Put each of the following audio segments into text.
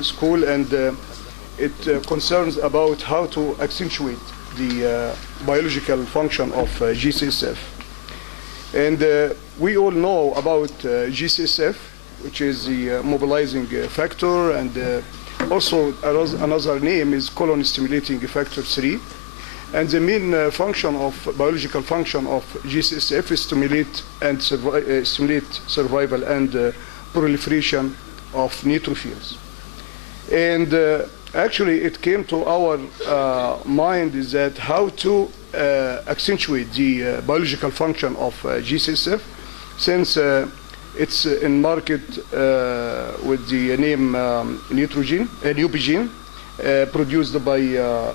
school, and it concerns about how to accentuate the biological function of G CSF. And we all know about G CSF, which is the mobilizing factor, and also another name is colon stimulating factor 3. And the main biological function of G CSF is stimulate survival and proliferation of neutrophils. And actually it came to our mind is that how to accentuate the biological function of G CSF, since it's in market with the name Neupogen, produced by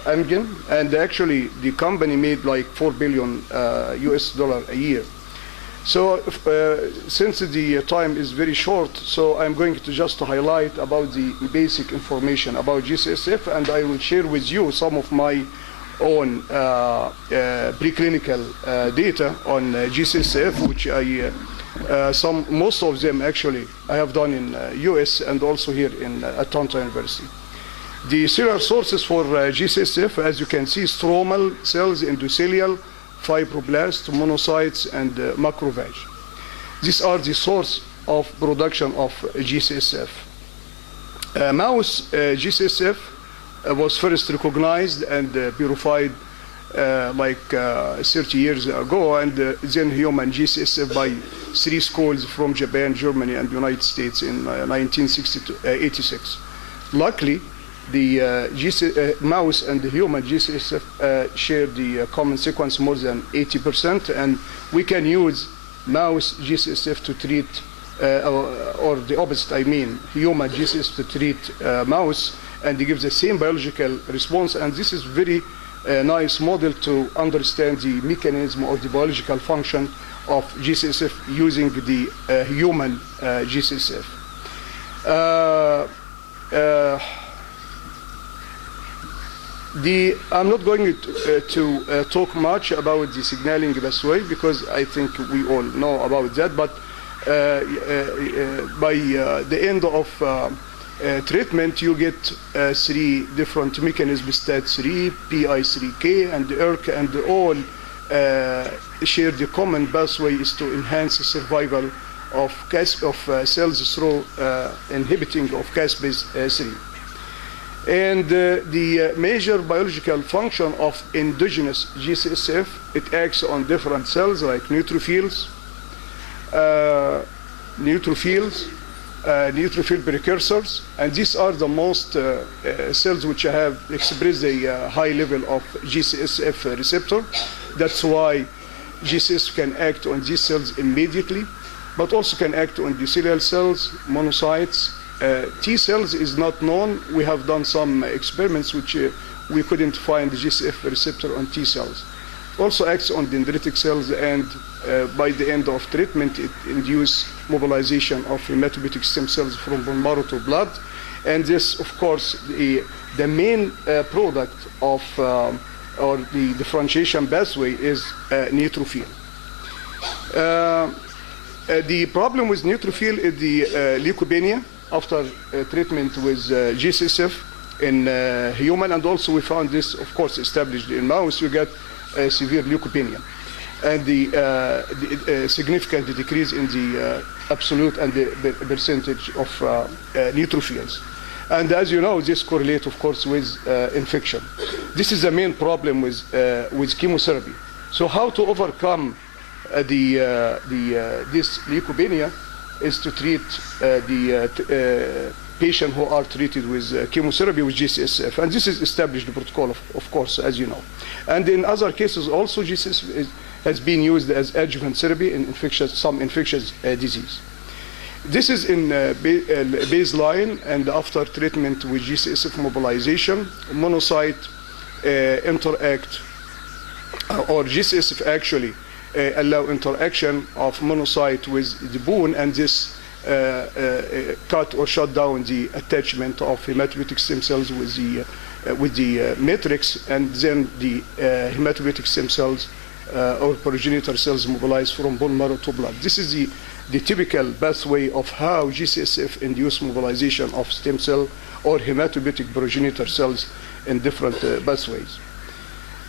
Amgen, and actually the company made like $4 billion US a year. So since the time is very short, so I'm going to just highlight about the basic information about G CSF, and I will share with you some of my own preclinical data on G CSF, which most of them actually I have done in US and also here in Atlanta University. The cellular sources for G CSF, as you can see, stromal cells, endothelial, fibroblasts, monocytes, and macrophage. These are the source of production of G CSF. Mouse G CSF was first recognized and purified like 30 years ago, and then human G CSF by 3 schools from Japan, Germany, and United States in 1986. Luckily, the mouse and the human G CSF share the common sequence more than 80%, and we can use mouse G CSF to treat, or the opposite, I mean, human G CSF to treat mouse, and it gives the same biological response. And this is very nice model to understand the mechanism or the biological function of G CSF using the human G CSF. I'm not going to talk much about the signaling pathway because I think we all know about that, but by the end of treatment, you get 3 different mechanisms, STAT3, PI3K, and ERK, and all share the common pathway is to enhance the survival of cells through inhibiting of caspase 3. And the major biological function of endogenous G CSF, it acts on different cells like neutrophil precursors, and these are the most cells which have expressed a high level of G CSF receptor. That's why G CSF can act on these cells immediately, but also can act on endothelial cells, monocytes. T cells is not known. We have done some experiments which we couldn't find the G CSF receptor on T cells. Also acts on dendritic cells, and by the end of treatment, it induces mobilization of hematopoietic stem cells from bone marrow to blood. And this, of course, the main product of or the differentiation pathway is neutrophil. The problem with neutrophil is the leukopenia after treatment with G CSF in human, and also we found this, of course, established in mouse. You get severe leukopenia, and the significant decrease in the absolute and the percentage of neutrophils. And as you know, this correlates, of course, with infection. This is the main problem with chemotherapy. So how to overcome this leukopenia is to treat the patient who are treated with chemotherapy with G CSF. And this is established protocol, of course, as you know. And in other cases also, G CSF has been used as adjuvant therapy in some infectious disease. This is in baseline and after treatment with G CSF mobilization, monocyte interact, or G CSF actually allow interaction of monocyte with the bone, and this cut or shut down the attachment of hematopoietic stem cells with the matrix, and then the hematopoietic stem cells or progenitor cells mobilized from bone marrow to blood. This is the the typical pathway of how GCSF induce mobilization of stem cell or hematopoietic progenitor cells in different pathways.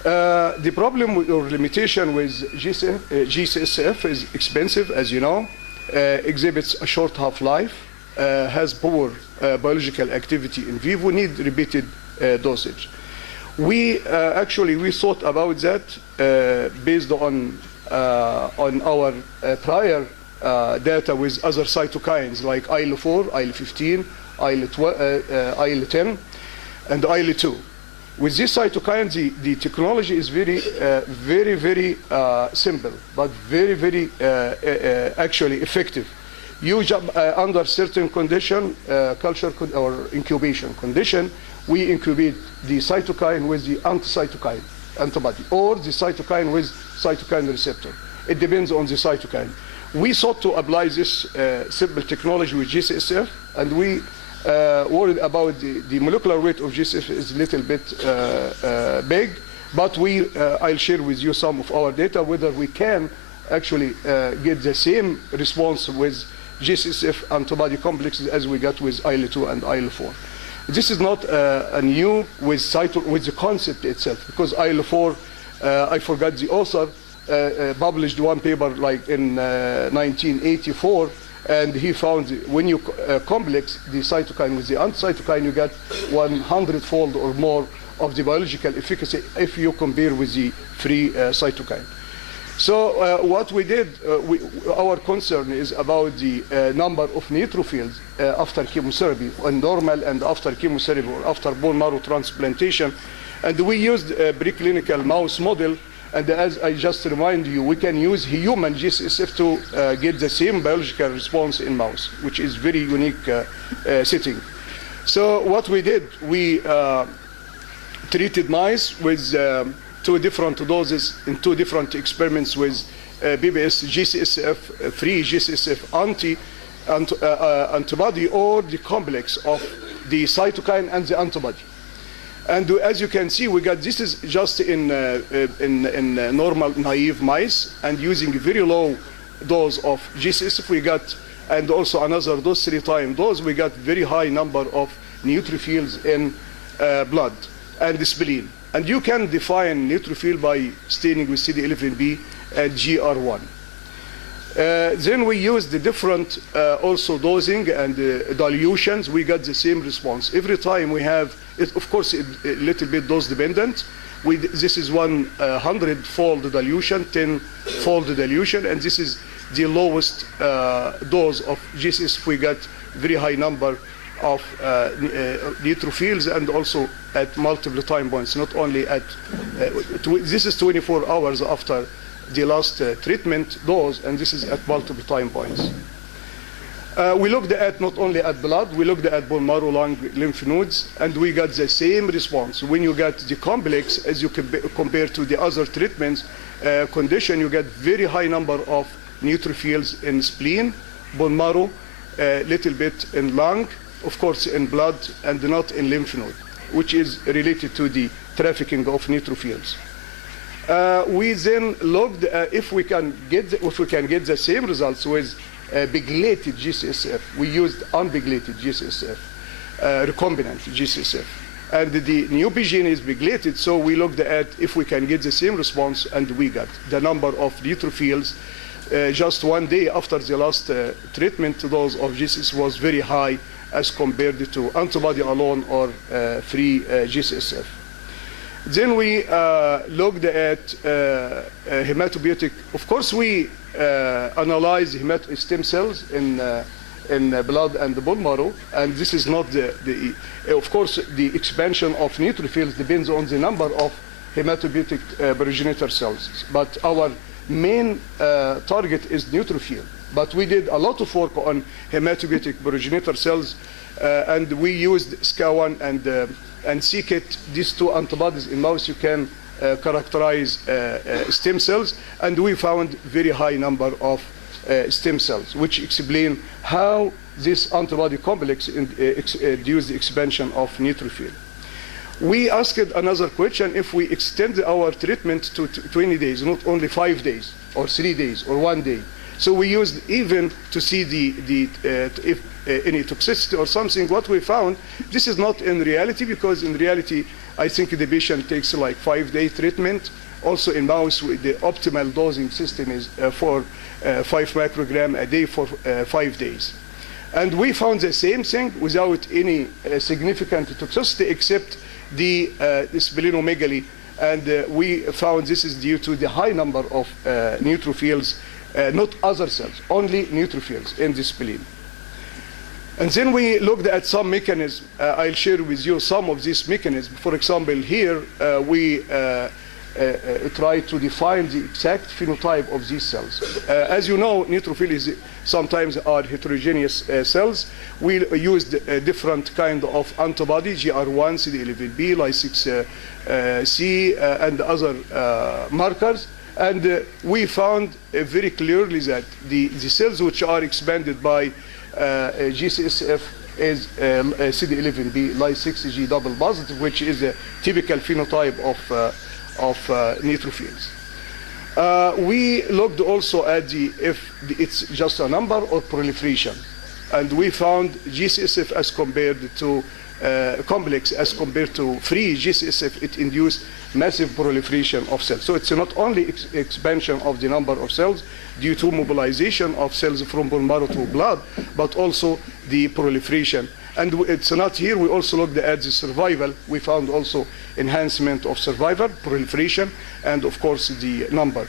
The problem or limitation with GCSF is expensive, as you know, exhibits a short half-life, has poor biological activity in vivo, need repeated dosage. We thought about that based on our prior data with other cytokines like IL-4, IL-15, IL-10, and IL-2. With this cytokine, the technology is very simple, but very actually effective. Under certain condition, culture or incubation condition, we incubate the cytokine with the anti-cytokine antibody, or the cytokine with cytokine receptor. It depends on the cytokine. We sought to apply this simple technology with GCSF, and we worried about the molecular weight of GCSF is a little bit big, but I'll share with you some of our data whether we can actually get the same response with GCSF antibody complexes as we got with IL-2 and IL-4. This is not new with the concept itself, because IL-4, I forgot the author, published one paper like in 1984, and he found when you complex the cytokine with the anti-cytokine, you get 100-fold or more of the biological efficacy if you compare with the free cytokine. So what we did, our concern is about the number of neutrophils after chemotherapy, on normal and after chemotherapy or after bone marrow transplantation. And we used a preclinical mouse model. And as I just remind you, we can use human GCSF to get the same biological response in mouse, which is very unique setting. So what we did, we treated mice with 2 different doses in 2 different experiments with PBS GCSF, free GCSF antibody, or the complex of the cytokine and the antibody. And as you can see, we got this is just in normal naive mice, and using a very low dose of GCSF we got, and also another dose 3 times dose, we got very high number of neutrophils in blood and spleen. And you can define neutrophil by staining with CD11B and GR1. Then we used the different also dosing and dilutions. We got the same response. Every time we have, of course, a little bit dose dependent. This is 100-fold dilution, 10-fold dilution, and this is the lowest dose of GCSF. We got very high number of neutrophils, and also at multiple time points, not only at, this is 24 hours after the last treatment dose, and this is at multiple time points. We looked at not only at blood, we looked at bone marrow, lung, lymph nodes, and we got the same response. When you got the complex, as you compare to the other treatments condition, you get very high number of neutrophils in spleen, bone marrow, little bit in lung, of course in blood, and not in lymph node, which is related to the trafficking of neutrophils. We then looked if we can get the same results with pegylated GCSF. We used unpegylated GCSF, recombinant GCSF, and the new gene is pegylated. So we looked at if we can get the same response, and we got the number of neutrophils just 1 day after the last treatment dose of GCSF was very high as compared to antibody alone or free GCSF. Then we looked at hematopoietic. Of course, we analyze stem cells in blood and the bone marrow, and this is not of course, the expansion of neutrophils depends on the number of hematopoietic progenitor cells. But our main target is neutrophil. But we did a lot of work on hematopoietic progenitor cells, and we used SCA1 and c-KIT, these 2 antibodies in mouse. You can characterize stem cells, and we found very high number of stem cells, which explain how this antibody complex induce the expansion of neutrophil. We asked another question: if we extend our treatment to 20 days, not only 5 days or 3 days or 1 day, So we used even to see if any toxicity or something. What we found, this is not in reality, because in reality, I think the patient takes like 5-day treatment. Also in mouse, the optimal dosing system is for 5 microgram a day for 5 days. And we found the same thing without any significant toxicity except the splenomegaly. And we found this is due to the high number of neutrophils, not other cells, only neutrophils in the spleen. And then we looked at some mechanisms. I'll share with you some of these mechanisms. For example, here we try to define the exact phenotype of these cells. As you know, neutrophils sometimes are heterogeneous cells. We used different kind of antibody, GR1, CD11B, Ly6C, and other markers. And we found very clearly that the cells which are expanded by G CSF is CD11B, Ly6G double positive, which is a typical phenotype of neutrophils. We looked also at if it's just a number or proliferation, and we found G CSF as compared to complex as compared to free G CSF, it induced massive proliferation of cells. So it's not only expansion of the number of cells due to mobilization of cells from bone marrow to blood, but also the proliferation. And it's not here, we also looked at the survival. We found also enhancement of survival, proliferation, and of course the number.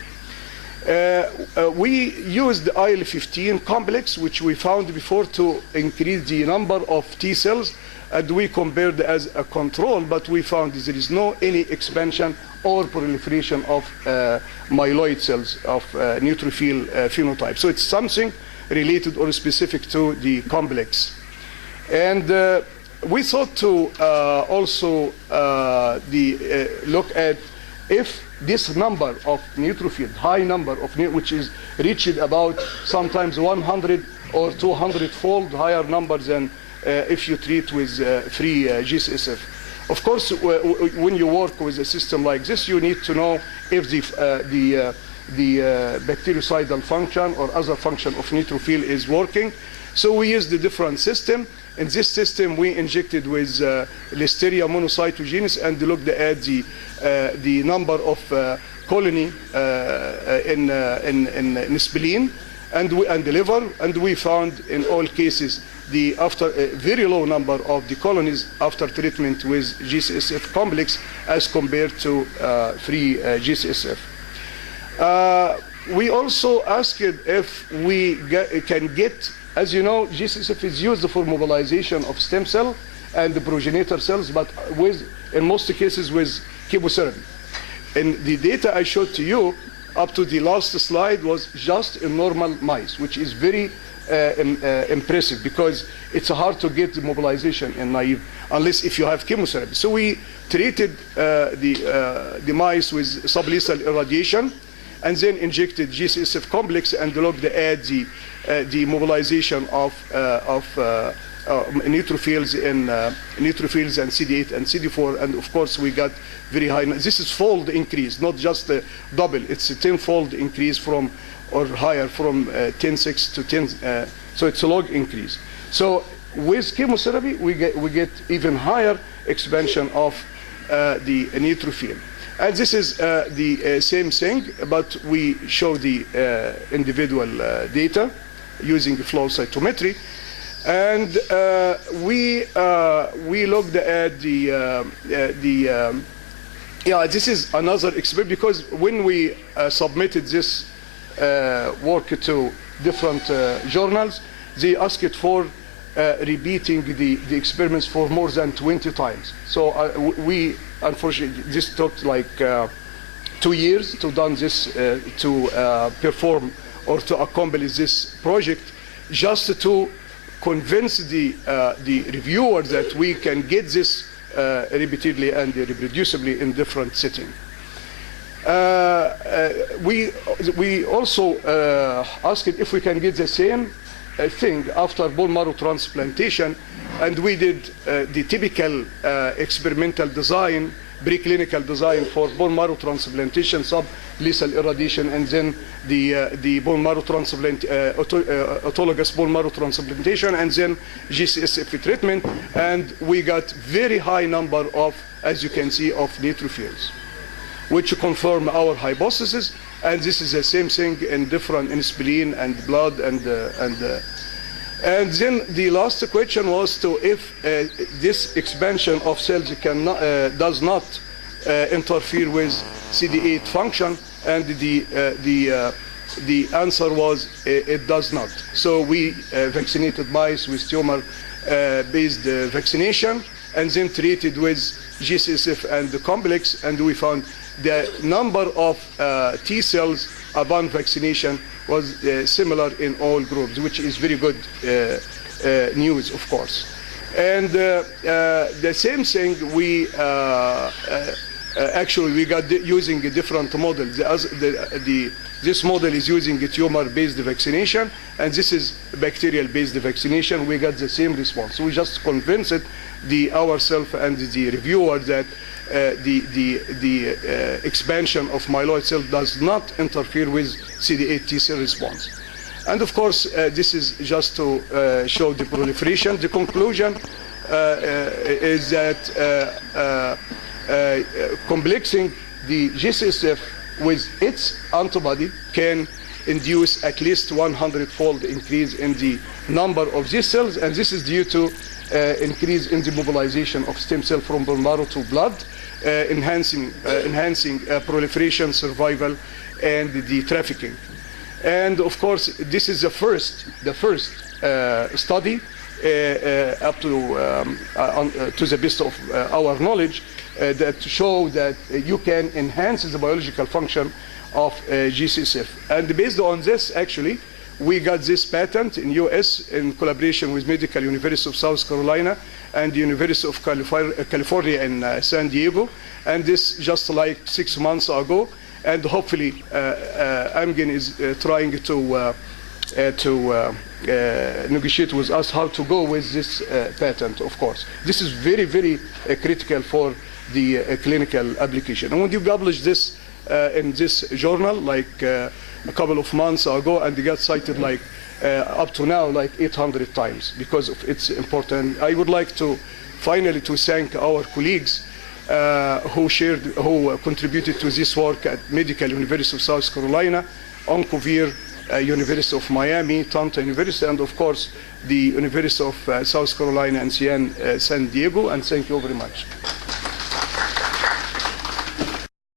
We used the IL-15 complex, which we found before, to increase the number of T cells, and we compared as a control, but we found there is no any expansion or proliferation of myeloid cells of neutrophil phenotype. So it's something related or specific to the complex. And we thought to also look at if this number of neutrophil, high number of which is reached about sometimes 100 or 200-fold higher number than if you treat with free G CSF. Of course, when you work with a system like this, you need to know if the bactericidal function or other function of neutrophil is working. So we used a different system. In this system, we injected with Listeria monocytogenes and looked at the number of colony in spleen and the liver, and we found in all cases after a very low number of the colonies after treatment with G CSF complex as compared to free G CSF. We also asked if we can get, as you know, G CSF is used for mobilization of stem cell and the progenitor cells, but in most cases with chemotherapy. And the data I showed to you up to the last slide was just in normal mice, which is very impressive, because it's hard to get the mobilization in naive unless if you have chemotherapy. So we treated the mice with sublethal irradiation and then injected G CSF complex and looked at the mobilization of neutrophils and CD8 and CD4, and of course we got very high. This is fold increase, not just a double. It's a 10-fold increase from or higher from 10.6 to 10. So it's a log increase. So with chemotherapy, we get even higher expansion of the neutrophil. And this is the same thing, but we show the individual data using flow cytometry. And we looked at this is another experiment, because when we submitted this work to different journals, they asked for repeating the experiments for more than 20 times. So we, unfortunately, this took like 2 years to done this, to perform or to accomplish this project, just to convince the reviewer that we can get this repeatedly and reproducibly in different settings. We also asked if we can get the same thing after bone marrow transplantation, and we did the typical experimental design preclinical design for bone marrow transplantation, sub-lethal irradiation, and then the bone marrow transplant, autologous bone marrow transplantation, and then G CSF treatment. And we got very high number of, as you can see, of neutrophils, which confirm our hypothesis. And this is the same thing in different in spleen and blood and then the last question was to if this expansion of cells does not interfere with CD8 function, and the answer was it does not. So we vaccinated mice with tumor-based vaccination, and then treated with G CSF and the complex, and we found the number of T cells upon vaccination was similar in all groups, which is very good news, of course. And the same thing, we actually we got using a different model. This model is using a tumor-based vaccination, and this is bacterial-based vaccination. We got the same response. We just convinced ourselves and the reviewer that the expansion of myeloid cell does not interfere with CD8 T cell response. And of course, this is just to show the proliferation. The conclusion is that complexing the G CSF with its antibody can induce at least 100-fold increase in the number of these cells, and this is due to increase in the mobilization of stem cell from bone marrow to blood, enhancing proliferation, survival, and the trafficking. And of course, this is the first study up to the best of our knowledge that show that you can enhance the biological function of G CSF. And based on this, actually, we got this patent in US in collaboration with Medical University of South Carolina and the University of California in San Diego. And this just like 6 months ago. And hopefully, Amgen is trying to negotiate with us how to go with this patent, of course. This is very, very critical for the clinical application. And when you publish this in this journal, like a couple of months ago, and they got cited like up to now like 800 times because of its importance. I would like to finally to thank our colleagues who contributed to this work at Medical University of South Carolina, Oncovir, University of Miami, Tanta University, and of course the University of South Carolina and San Diego. And thank you very much.